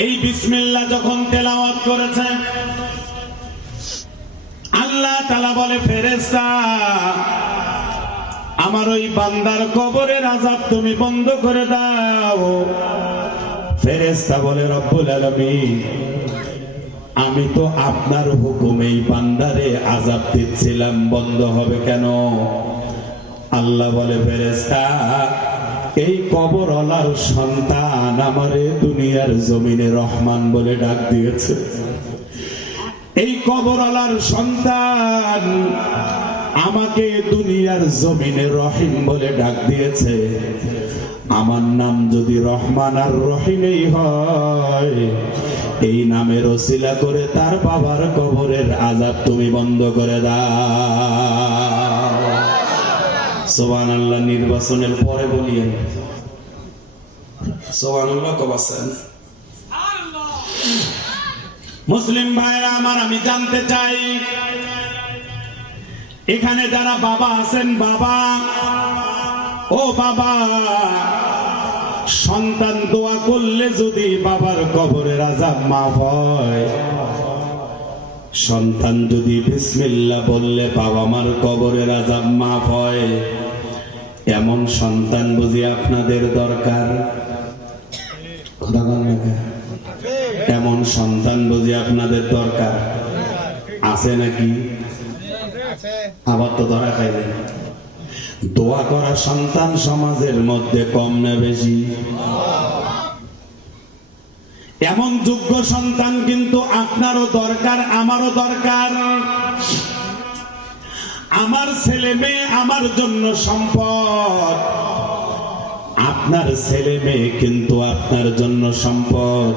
এই বিসমিল্লাহ যখন তেলাওয়াত করেছে, আল্লাহ তাআলা বলে, ফেরেশতা আমার ওই বান্দার কবরের আযাব তুমি বন্ধ করে দাও। ফেরেশতা বলে, রব্বুল আলামিন আমি তো আপনার হুকুমেই বান্দারে আযাব দিচ্ছিলাম, বন্ধ হবে কেন? আল্লাহ বলে, ফেরেশতা এই কবরওয়ালার সন্তান আমারে দুনিয়ার জমিনে রহমান বলে ডাক দিয়েছে। এই কবরওয়ালার সন্তান আমাকে দুনিয়ার জমিনে রহিম বলে ডাক দিয়েছে। আমার নাম যদি রহমান আর রহিমেই হয়, এই নামের ওসিলা করে তার বাবার কবরের আযাব তুমি বন্ধ করে দাও। সুবহানাল্লাহ। নির্বাচনের পরে বলিয়েন সুবহানাল্লাহ কবাসেন। মুসলিম ভাইরা আমার, আমি জানতে চাই এখানে যারা বাবা আছেন, বাবা ও বাবা, সন্তান দোয়া করলে যদি বাবার কবরের আযাব মাফ হয়, সন্তান যদি বিসমিল্লাহ বললে বাবা মার কবরের আযাব মাফ হয়, এমন সন্তান বুঝি আপনাদের দরকার? এমন সন্তান বুঝি আপনাদের দরকার আছে নাকি? আবার তো ধরা খাইলেন। দোয়া করা সন্তান সমাজের মধ্যে কম না বেশি? এমন যোগ্য সন্তান কিন্তু আপনারও দরকার, আমারও দরকার। আমার ছেলে মেয়ে আমার জন্য সম্পদ, আপনার ছেলে মেয়ে কিন্তু আপনার জন্য সম্পদ।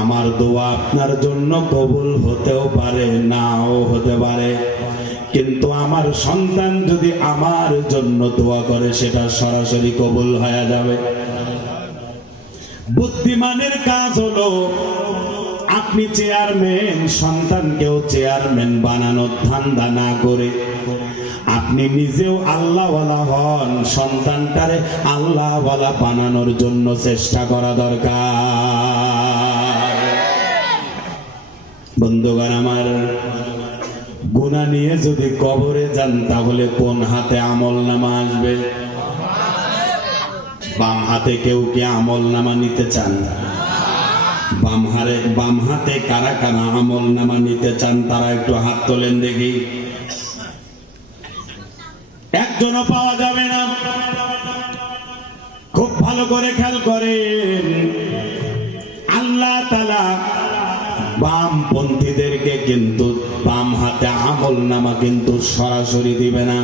আমার দোয়া আপনার জন্য কবুল হতেও পারে, নাও হতে পারে, কিন্তু আমার সন্তান যদি আমার জন্য দোয়া করে সেটা সরাসরি কবুল হয়ে যাবে। বুদ্ধিমানের কাজ হলো আপনি চেয়ারম্যান, সন্তানকেও চেয়ারম্যান বানানোর ধান্দা না করে আপনি নিজেও আল্লাহওয়ালা হন, সন্তানটারে আল্লাহওয়ালা বানানোর জন্য চেষ্টা করা দরকার। বন্ধুগণ আমার, গুনাহ নিয়ে যদি কবরে যান তাহলে কোন হাতে আমলনামা আসবে? বাম হাতে। কেউ কি আমলনামা নিতে চান? বাম হাতে কারা কারা আমলনামা নিতে চান তারা একটু হাত তোলেন দেখি। একজনও পাওয়া যাবে না। খুব ভালো করে খেয়াল করেন, আল্লাহ তাআলা বামপন্থীদেরকে কিন্তু বাম হাতে আমলনামা কিন্তু সরাসরি দিবে না।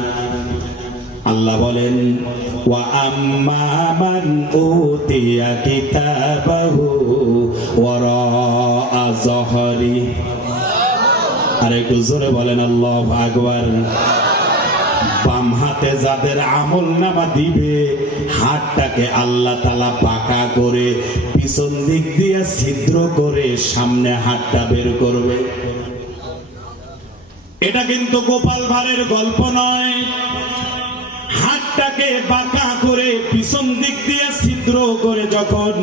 আল্লাহ বলেন, ওয়া আম্মা মান উতিয়া কিতাবাহু ওয়ারাআ যহরি। আর একটু জোরে বলেন আল্লাহু আকবার। বাম হাতে যাদের আমলনামা দিবে, হাতটাকে আল্লাহ তাআলা বাঁকা করে পিছন দিক দিয়ে ছিদ্র করে সামনে হাতটা বের করবে। এটা কিন্তু গোপাল ভাঁড়ের গল্প নয়। হাতটাকে বাঁকা করে পিছন দিক দিয়ে ছিদ্র করে যখন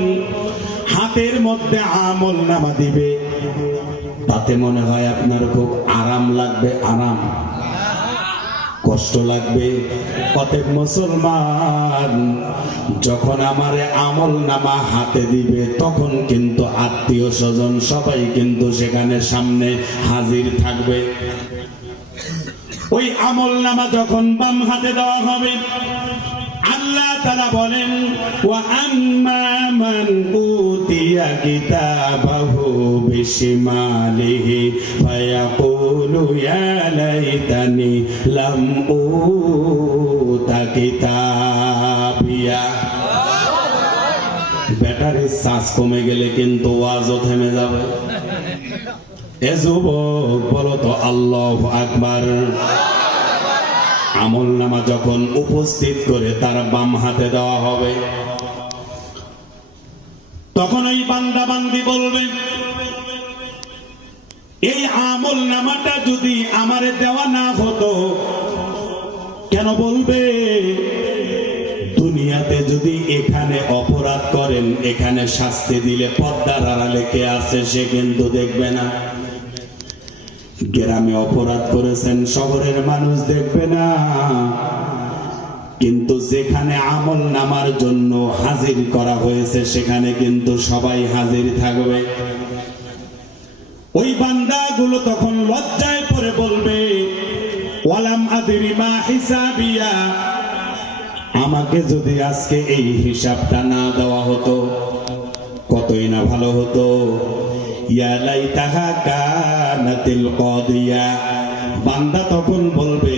হাতের মধ্যে আমলনামা দিবে, তাতে মনে হয় আপনার খুব আরাম লাগবে, আরাম, কষ্ট লাগবে। অতএব মুসলমান, যখন আমারে আমলনামা হাতে দিবে তখন কিন্তু আত্মীয় স্বজন সবাই কিন্তু সেখানে সামনে হাজির থাকবে। ওই আমলনামা যখন বাম হাতে দেওয়া হবে, আল্লাহ তাআলা বলেন, ওয়া আম্মা মান উতিয়া কিতাবাহু বিশিমালিহি ফায়াকুলু ইয়া লাইতানি লাম উতা কিতাবিয়া। ব্যাটারির চার্জ কমে গেলে কিন্তু ওয়াজও থেমে যাবে। এ যুবক, বলো তো আল্লাহু আকবার। আমলনামা যখন উপস্থিত করে তার বাম হাতে দেওয়া হবে, তখন ওই বান্দা বান্দি বলবে, এই আমলনামাটা যদি আমারে দেওয়া না হতো, কেন বলবে? দুনিয়াতে যদি এখানে অপরাধ করেন, এখানে শাস্তি দিলে পর্দার আড়ালে কে আছে সে কিন্তু দেখবে না। গ্রামে অপরাধ করেছেন, শহরের মানুষ দেখবে না, কিন্তু যেখানে আমল নামার জন্য হাজির করা হয়েছে সেখানে কিন্তু সবাই হাজির থাকবে। ওই বান্দাগুলো তখন লজ্জায় পড়ে বলবে, ওয়ালাম আদরি মা হিসাবিয়া, আমাকে যদি আজকে এই হিসাবটা না দেওয়া হতো কতই না ভালো হতো। ইয়া লাইতাহা কানাতিল কাদিয়া, বান্দা তখন বলবে,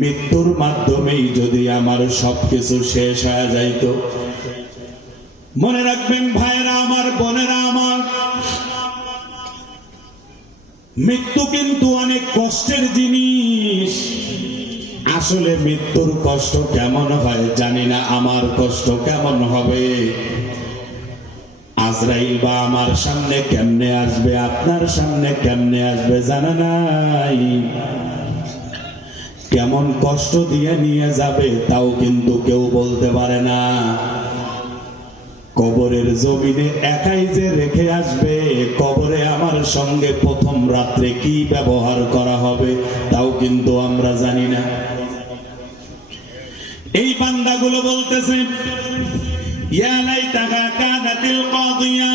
মৃত্যুর মাধ্যমেই যদি আমার সবকিছু শেষ হয়ে যাইতো। মনে রাখবেন ভাইরা আমার, বোনেরা আমার, মৃত্যু কিন্তু অনেক কষ্টের জিনিস। আসলে মৃত্যুর কষ্ট কেমন হয় জানি না, আমার কষ্ট কেমন হবে। আজরাইল বা আমার সামনে কেমনে আসবে, আপনার সামনে কেমনে আসবে জানা নাই। কেমন কষ্ট দিয়ে নিয়ে যাবে তাও কিন্তু কেউ বলতে পারে না। কবরের জমিনে একাই যে রেখে আসবে, কবরে আমার সঙ্গে প্রথম রাত্রে কি ব্যবহার করা হবে তাও কিন্তু আমরা জানি না। এই বান্দাগুলো বলতেছে, ইয়া লাইতাহা কানাতিল কাদিয়া,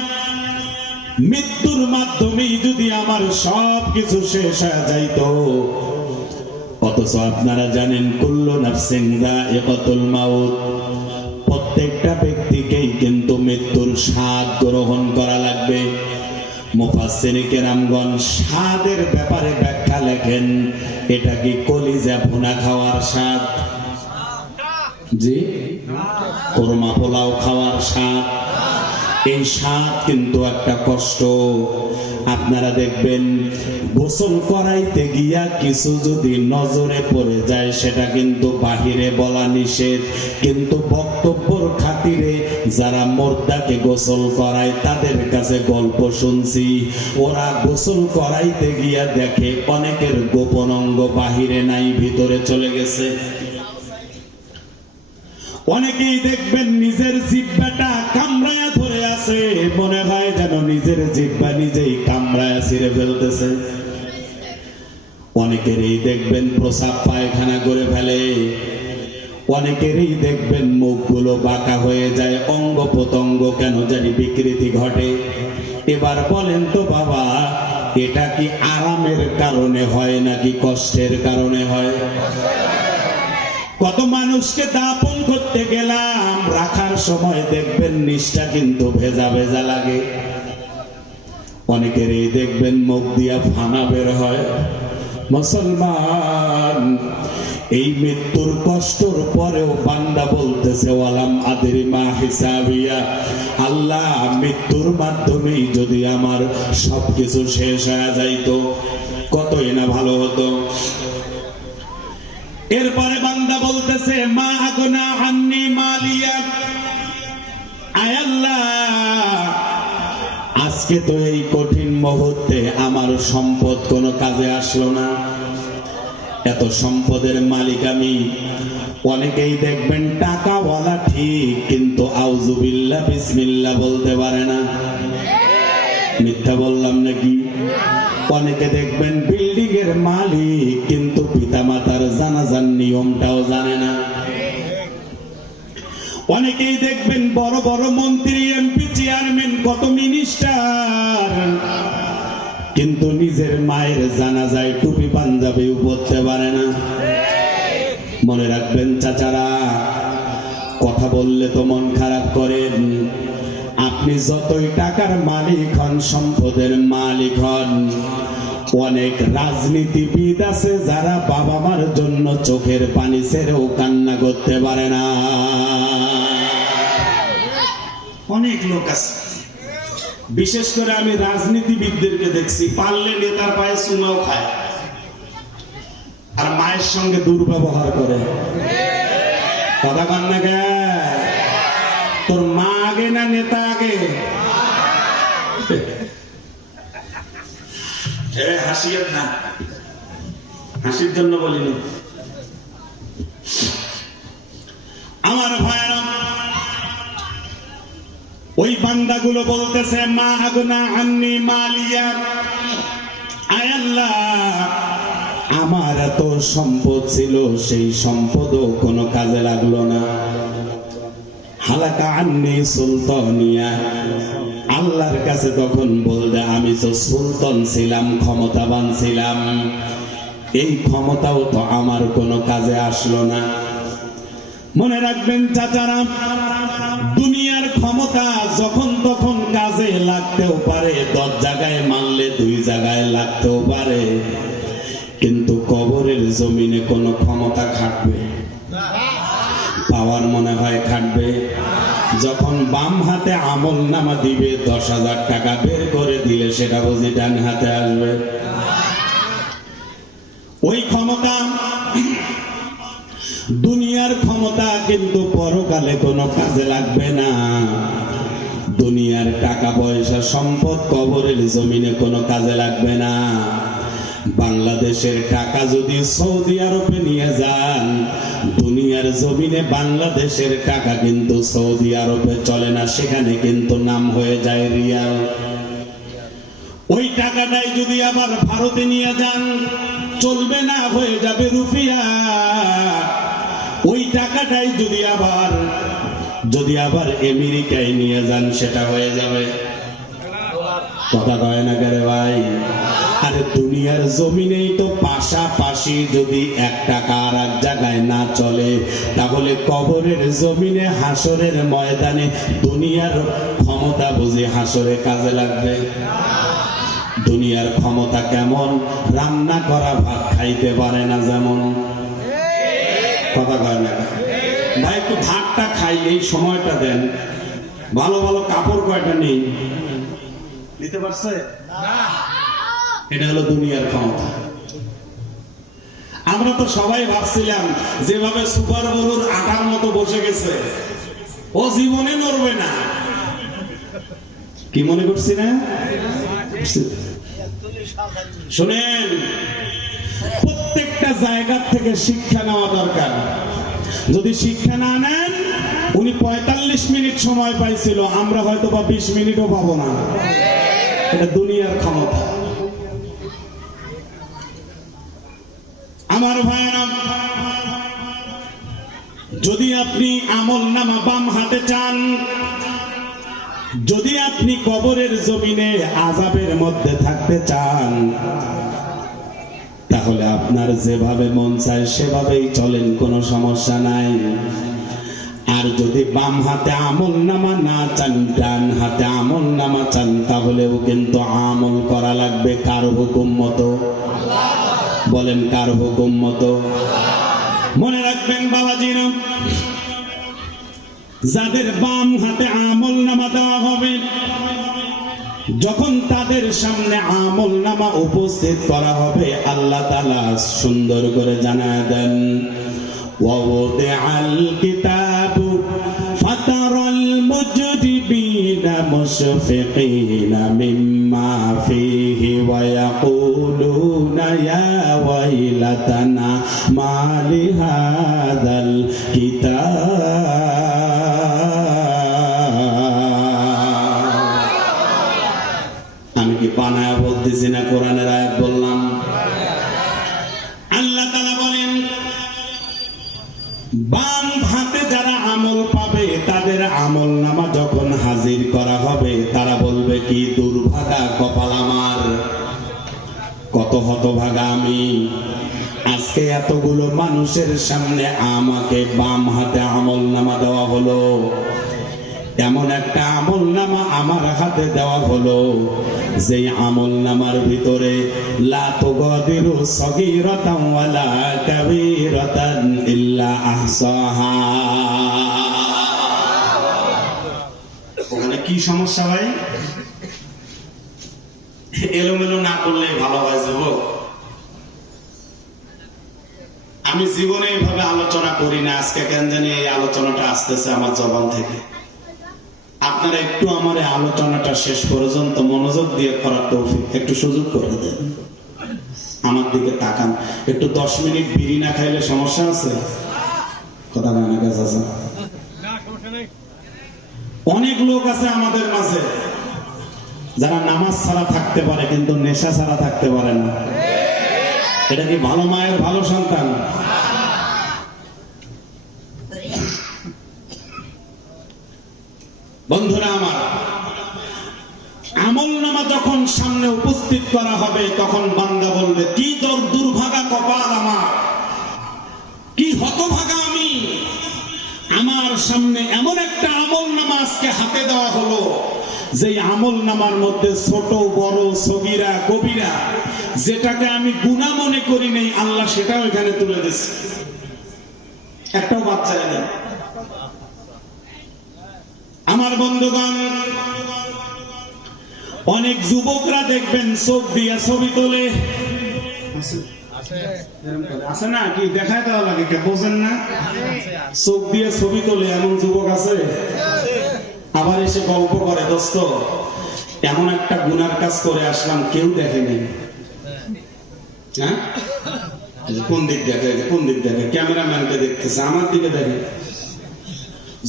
মৃত্যুর মাধ্যমেই যদি আমার সব কিছু শেষ হয়ে যাইতো। অথচ আপনারা জানেন, কুল্লু নাফসিন যায়িকাতুল মাউত, প্রত্যেকটা ব্যক্তিকেই কিন্তু মৃত্যুর স্বাদ গ্রহণ করা লাগবে। মুফাসসিরে কেরামগণ স্বাদের ব্যাপারে ব্যাখ্যা লেখেন, এটা কি কলিজা ভুনা খাওয়ার স্বাদ? জি, কোরমা পোলাও খাওয়ার স্বাদ? এই স্বাদ কিন্তু একটা কষ্ট। আপনারা দেখবেন, গোসল করাইতে গিয়া কিছু যদি নজরে পড়ে যায় সেটা কিন্তু বাহিরে বলা নিষেধ, কিন্তু বক্তব্যর খাতিরে যারা মুর্দাকে গোসল করায় তাদের কাছে গল্প শুনছি, ওরা গোসল করাইতে গিয়া দেখে অনেকের গোপন অঙ্গ বাহিরে নাই, ভিতরে চলে গেছে। অনেকেই দেখবেন নিজের জিহ্বাটা কামড়ায়া ধরে আছে, মনে হয় যেন নিজের জিহ্বা নিজেই কামড়ায়া ছিঁড়ে ফেলতেছে। অনেকেরই দেখবেন প্রসাব পায়খানা করে ফেলে, অনেকেরই দেখবেন মুখগুলো বাঁকা হয়ে যায়, অঙ্গ প্রত্যঙ্গ কেন জানি বিকৃতি ঘটে। এবার বলেন তো বাবা, এটা কি আরামের কারণে হয় নাকি কষ্টের কারণে হয়? কত মানুষকে দাফন করতে গেলাম, রাখার সময় দেখবেন নিচটা কিন্তু ভেজা ভেজা লাগে। অনেকেরই দেখবেন মুখ দিয়া ফানা বের হয়। মুসলমান, এই মৃত্যুর কষ্টর পরেও বান্দা বলতেছে, ওয়ালাম আদরি মা হিসাবিয়া, আল্লাহ মৃত্যুর মাধ্যমেই যদি আমার সবকিছু শেষ হয়ে যাইতো কতই না ভালো হতো। এরপরে বান্দা বলতেছে, মা আগনা আন্নি মালিয়া, আয় আল্লাহ আজকে তো এই কঠিন মুহূর্তে আমার সম্পদ কোনো কাজে আসলো না, এত সম্পদের মালিক আমি। অনেকেই দেখবেন টাকাওয়ালা ঠিক, কিন্তু আউযুবিল্লাহ বিসমিল্লাহ বলতে পারে না। মিথ্যা বললাম নাকি? অনেকে দেখবেন বিল্ডিং এর মালিক, কিন্তু পিতামাতার জানাজার নিয়মটাও জানে না। অনেকেই দেখবেন বড় বড় মন্ত্রী, এমপি, চেয়ারম্যান, কত মিনিস্টার, কিন্তু নিজের মায়ের জানাজায় টুপি পাঞ্জাবিও পরতে পারে না। মনে রাখবেন চাচারা, কথা বললে তো মন খারাপ করেন। আপনি যতই টাকার মালিক হন, সম্পদের মালিক হন, অনেক রাজনীতিবিদ আছে যারা বাবা মার জন্য চোখের পানি ছেড়েও কান্না করতে পারে না। অনেক লোক আছে, বিশেষ করে আমি রাজনীতিবিদদেরকে দেখছি, পারলে নেতার পায়ে চুমাও খায় আর মায়ের সঙ্গে দুর্ব্যবহার করে। কথা কান না গে, তোর মা আগে না নেতা আগে? হাসিয়েন না, হাসির জন্য বলিনি আমার ভাইয়েরা। ওই বান্দাগুলো বলতেছে মা আগনা আন্নি মালিয়া, আয় আল্লাহ আমার এত সম্পদ ছিল, সেই সম্পদও কোনো কাজে লাগলো না। হালাকা আন্নি সুলতানিয়া, আল্লাহর কাছে তখন বলতে আমি তো সুলতান ছিলাম, ক্ষমতাবান ছিলাম, এই ক্ষমতাও তো আমার কোনো কাজে আসলো না। মনে রাখবেন চাচারা, দুনিয়ার ক্ষমতা যখন তখন কাজে লাগতেও পারে, 10 জায়গায় মারলে 2 জায়গায় লাগতেও পারে, কিন্তু কবরের জমিনে কোনো ক্ষমতা খাটবে? পাওয়ার মনে হয় খাটবে? যখন বাম হাতে আমল নামা দিবে, 10,000 টাকা বের করে দিলে সেটা বুঝি ডান হাতে আসবে? ওই ক্ষমতা, দুনিয়ার ক্ষমতা কিন্তু পরকালে কোনো কাজে লাগবে না। দুনিয়ার টাকা পয়সা সম্পদ কবরের জমিনে কোনো কাজে লাগবে না। বাংলাদেশের টাকা যদি সৌদি আরবে নিয়ে যান, দুনিয়ার জমিনে বাংলাদেশের টাকা কিন্তু সৌদি আরবে চলে না, সেখানে কিন্তু নাম হয়ে যায় রিয়াল। ওই টাকাটাই যদি আবার ভারতে নিয়ে যান, চলবে না, হয়ে যাবে রুপিয়া। ওই টাকাটাই যদি আবার আমেরিকায় নিয়ে যান, সেটা হয়ে যাবে। কথা কয় না কে ভাই? আরে দুনিয়ার জমিনেই তো পাশাপাশি যদি 1 টাকা আর এক জায়গায় না চলে, তাহলে কবরের জমিনে হাসরের ময়দানে দুনিয়ার ক্ষমতা বুঝি হাসরে কাজে লাগবে? দুনিয়ার ক্ষমতা কেমন? রান্না করা ভাত খাইতে পারে না যেমন। কথা কয় না ভাই? একটু ভাতটা খাই, এই সময়টা দেন। ভালো ভালো কাপড় কয়টা নেই, দিতে পারছে? এটা হলো দুনিয়ার ক্ষমতা। আমরা তো সবাই ভাবছিলাম যেভাবে সুপার গরুর আটার মতো বসে গেছে, ও জীবনে নড়বে না। কি মনে করছি না? শুনেন, প্রত্যেকটা জায়গা থেকে শিক্ষা নেওয়া দরকার। যদি শিক্ষা না নেন, উনি 45 মিনিট সময় পাইছিল, আমরা হয়তো বা 20 মিনিটও পাবো না। এটা দুনিয়ার ক্ষমতা। আমার ভাইরা, যদি আপনি আমল নামা বাম হাতে চান, যদি আপনি কবরের জমিনে আযাবের মধ্যে থাকতে চান, তাহলে আপনার যেভাবে মন চায় সেভাবেই চলেন, কোনো সমস্যা নাই। আর যদি বাম হাতে আমল নামা না চান, ডান হাতে আমল নামা চান, তাহলেও কিন্তু আমল করা লাগবে কার হুকুম মতো? বলেন, কার হুকুম মতো? মনে রাখবেন বাবাজিরা, যাদের বাম হাতে আমল নামা দেওয়া হবে, যখন তাদের সামনে আমল নামা উপস্থিত করা হবে, আল্লাহ তাআলা সুন্দর করে জানায় দেন, ওয়াউদিআল কিতাবু ফাতারাল মুজরিমিনা মুশফিকিনা মিম্মা ফীহি ওয়া ইয়াকুলুনা ইয়া ওয়াইলাতানা মা লিহাযাল কিতাব। আমি কি বানায়া বলতেছি না, কোরআনের আয়াত বললাম? আল্লাহ তাআলা বলেন, বাম হাতে যারা আমল পাবে, তাদের আমল নামা যখন হাজির করা হবে, তারা বলবে কি দুর্ভাগা কপাল আমার, কত হতভাগা আমি। আজকে এতগুলো মানুষের সামনে আমাকে বাম হাতে আমল নামা দেওয়া হলো, এমন একটা আমল নামা আমার হাতে দেওয়া হলো, যে আমল নামার ভিতরে লা তুগাদিরু সগীরাতান ওয়ালা কাবীরাতান ইল্লা আহসাহা। ওখানে কি সমস্যা ভাই? এলোমেলো না করলে ভালো হয় যুবক। আমি জীবনে এইভাবে আলোচনা করি না, আজকে কেন জানি এই আলোচনাটা আসতেছে আমার জবান থেকে। আপনারা একটু আমার এই আলোচনাটা শেষ পর্যন্ত মনোযোগ দিয়ে করার তৌফিক একটু সুযোগ করে দেন। আমার দিকে তাকান, একটু 10 মিনিট বিড়ি না খাইলে সমস্যা আছে? কথা বলে না, কাজ আছে? অনেক লোক আছে আমাদের মাঝে যারা নামাজ ছাড়া থাকতে পারে কিন্তু নেশা ছাড়া থাকতে পারে না। এটা কি ভালো মায়ের ভালো সন্তান? বন্ধুরা আমার, আমলনামা যখন সামনে উপস্থিত করা হবে তখন বান্দা বলবে, কি দুর্ভাগা কপাল আমার, কি হতভাগা আমি, আমার সামনে এমন একটা আমলনামা আজকে হাতে দেওয়া হলো যে আমলনামার মধ্যে ছোট বড় সগীরা কবিরা যেটাকে আমি গুনাহ মনে করি নাই, আল্লাহ সেটাও এখানে তুলে দিয়েছে, একটাও বাদ যায় না। আমার বন্ধুগণ, অনেক যুবকরা দেখবেন চোখ দিয়ে ছবি তোলে, আছে না? কি দেখায় দেওয়া লাগে, কে বোঝেন না? চোখ দিয়ে ছবি তোলে এমন যুবক আছে। আবার এসে গল্প করে, দোস্ত এমন একটা গুনার কাজ করে আসলাম, কেউ দেখেনি। হ্যাঁ, কোন দিক দেখে, কোন দিক দেখে? ক্যামেরাম্যানকে দেখতেছে, আমার দিকে দেখে।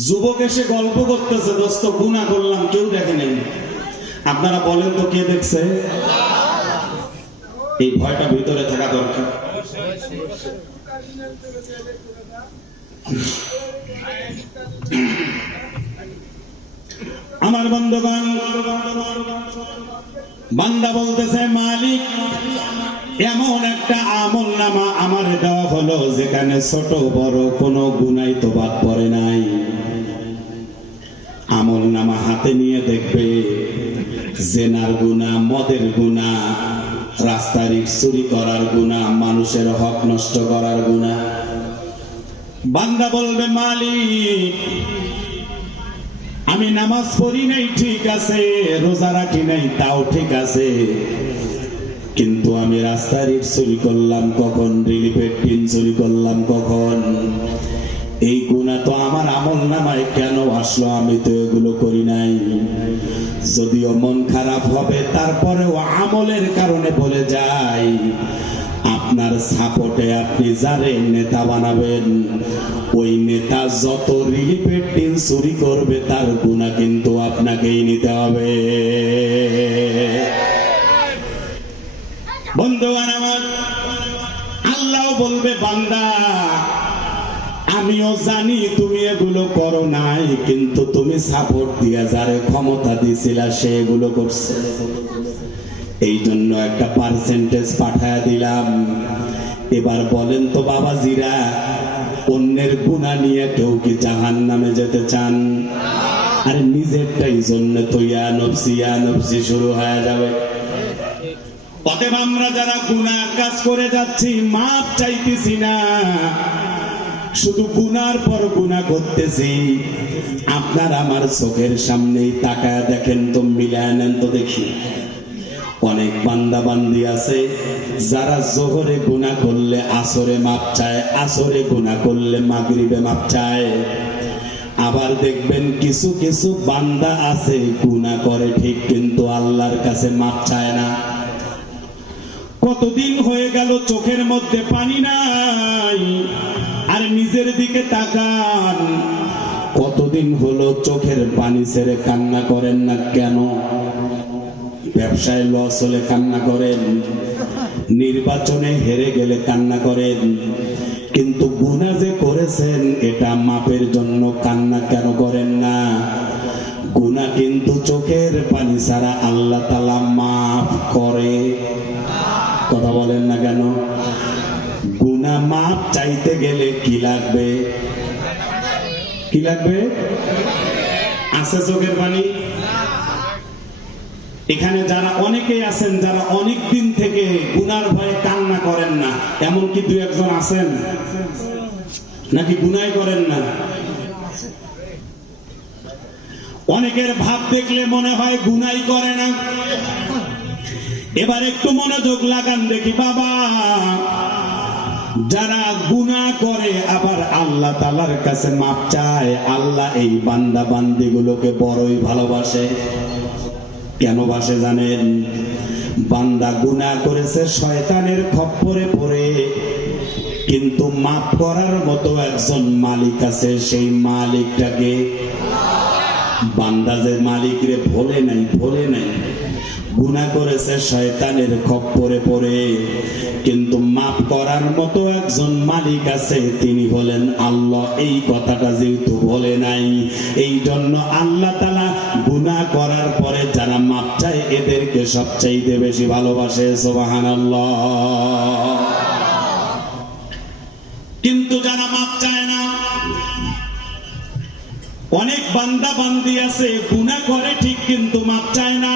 যুবক এসে গল্প করতেছে, দোস্ত গুনাহ করলাম, কেউ দেখেনি। আপনারা বলেন তো কে দেখছে? এই ভয়টা ভিতরে থাকা দরকার। আমার বন্ধুগণ, বান্দা বলতেছে, মালিক এমন একটা আমলনামা আমার দেওয়া হলো যেখানে ছোট বড় কোনো গুনাহ তো বাদ পড়ে নাই। আমলনামা হাতে নিয়ে দেখবে জেনার গুনাহ, মদের গুনাহ, রাস্তার ইট চুরি করার গুনাহ, মানুষের হক নষ্ট করার গুনাহ। বান্দা বলবে, মালিক আমি নামাজ পড়ি নাই ঠিক আছে, রোজা রাখি নাই তাও ঠিক আছে, কিন্তু আমি রাস্তার ইট চুরি করলাম কখন, রিলিফের টিন চুরি করলাম কখন? এই গুনাহ তো আমার আমলনামায় কেন আসলো? আমি তো এগুলো করি নাই। যদিও মন খারাপ হবে তারপরেও আমলের কারণে বলে যাই, আপনার সাপোর্টে আপনি যারে নেতা বানাবেন, ওই নেতা যত রিলিফের টিন চুরি করবে তার গুনাহ কিন্তু আপনাকেই নিতে হবে। বন্ধুগণ আমার, আল্লাহ বলবে, বান্দা আমিও জানি তুমি এগুলো করো নাই, কিন্তু তুমি সাপোর্ট দিয়া যারে ক্ষমতা দিছিলা সে এগুলো করছে, এই জন্য একটা পার্সেন্টেজ পাঠায় দিলাম। এবার বলেন তো বাবাজিরা, অন্যের গুনাহ নিয়ে কেউ কি জাহান্নামে যেতে চান? আরে নিজেরটাই জন্য তো ইয়া নফসি শুরু হয়ে যাবে। অতএব আমরা যারা গুনাহ কাজ করে যাচ্ছি, মাপ চাইতেছি না, শুধু গুনার পর গুনাহ করতেছি। আপনার আমার চোখের সামনেই তাকায় দেখেন তো, মিলায় নেন তো দেখি। অনেক বান্দা বান্দি আছে যারা জোহরে গুনাহ করলে আসরে মাপ চায়, আসরে গুনাহ করলে মাগরিবে মাপ চায়। আবার দেখবেন কিছু কিছু বান্দা আছে গুনাহ করে ঠিক, কিন্তু আল্লাহর কাছে মাপ চায় না। কতদিন হয়ে গেল চোখের মধ্যে পানি নাই, আর নিজের দিকে তাকান, কতদিন হলো চোখের পানি ছেড়ে কান্না করেন না কেন? ব্যবসায় লস হলে কান্না করেন, নির্বাচনে হেরে গেলে কান্না করেন, কিন্তু গুনাহ যে করেছেন এটা মাপের জন্য কান্না কেন করেন না? গুনাহ কিন্তু চোখের পানি ছাড়া আল্লাহ তাআলা মাফ করে। কথা বলেন না কেন? গুনাহ মাপ চাইতে গেলে কি লাগবে? কি লাগবে? আছে চোখের পানি? এখানে যারা অনেকেই আছেন যারা অনেক দিন থেকে গুনার ভয়ে কান্না করেন না, এমন কি দুই একজন আছেন? নাকি গুনাহ করেন না? অনেকের ভাব দেখলে মনে হয় গুনাহ করে না। এবার একটু মনোযোগ লাগান দেখি বাবা, যারা গুনাহ করে আবার আল্লাহ তাআলার কাছে মাপ চায়, আল্লাহ এই বান্দা বান্দিগুলোকে বড়ই ভালোবাসে। কেন বাসে জানেন? বান্দা গুনাহ করেছে শয়তানের খপ্পরে পড়ে, কিন্তু মাফ করার মতো একজন মালিক আছে, সেই মালিকটাকে বান্দা যে মালিকরে ভোলে নাই, গুনাহ করেছে শয়তানের খপ্পরে পড়ে, কিন্তু মাফ করার মতো একজন মালিক আছে, তিনি হলেন আল্লাহ। এই কথাটা যেহেতু বলে নাই, এই জন্য আল্লাহ তাআলা গুনাহ করার পরে যারা মাফ চায় এদেরকে সবচাইতে বেশি ভালোবাসে। সুবহানাল্লাহ। কিন্তু যারা মাফ চায় না, অনেক বান্দা বান্দি আছে গুনাহ করে ঠিক কিন্তু মাফ চায় না।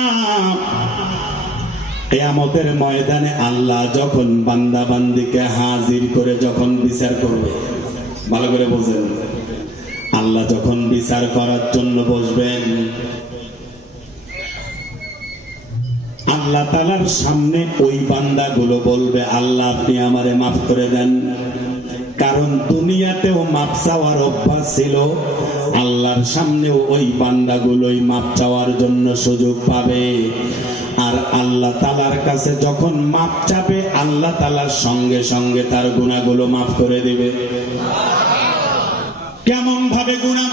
কিয়ামতের ময়দানে আল্লাহ যখন বান্দা বান্দিকে হাজির করে যখন বিচার করবে, ভালো করে বোঝেন, আল্লাহ যখন বিচার করার জন্য বসবেন, আল্লাহ তাআলার সামনে ওই বান্দাগুলো বলবে, আল্লাহ আপনি আমারে মাফ করে দেন। কারণ দুনিয়াতেও মাপ চাওয়ার অভ্যাস ছিল, আল্লাহর সামনেও ওই বান্দাগুলোই মাপ চাওয়ার জন্য সুযোগ পাবে। আর আল্লাহ তাআলার কাছে যখন মাপ চাবে, আল্লাহ তাআলার সঙ্গে সঙ্গে তার গুনাহগুলো মাফ করে দিবে। কেমন ভাবে গুনাহ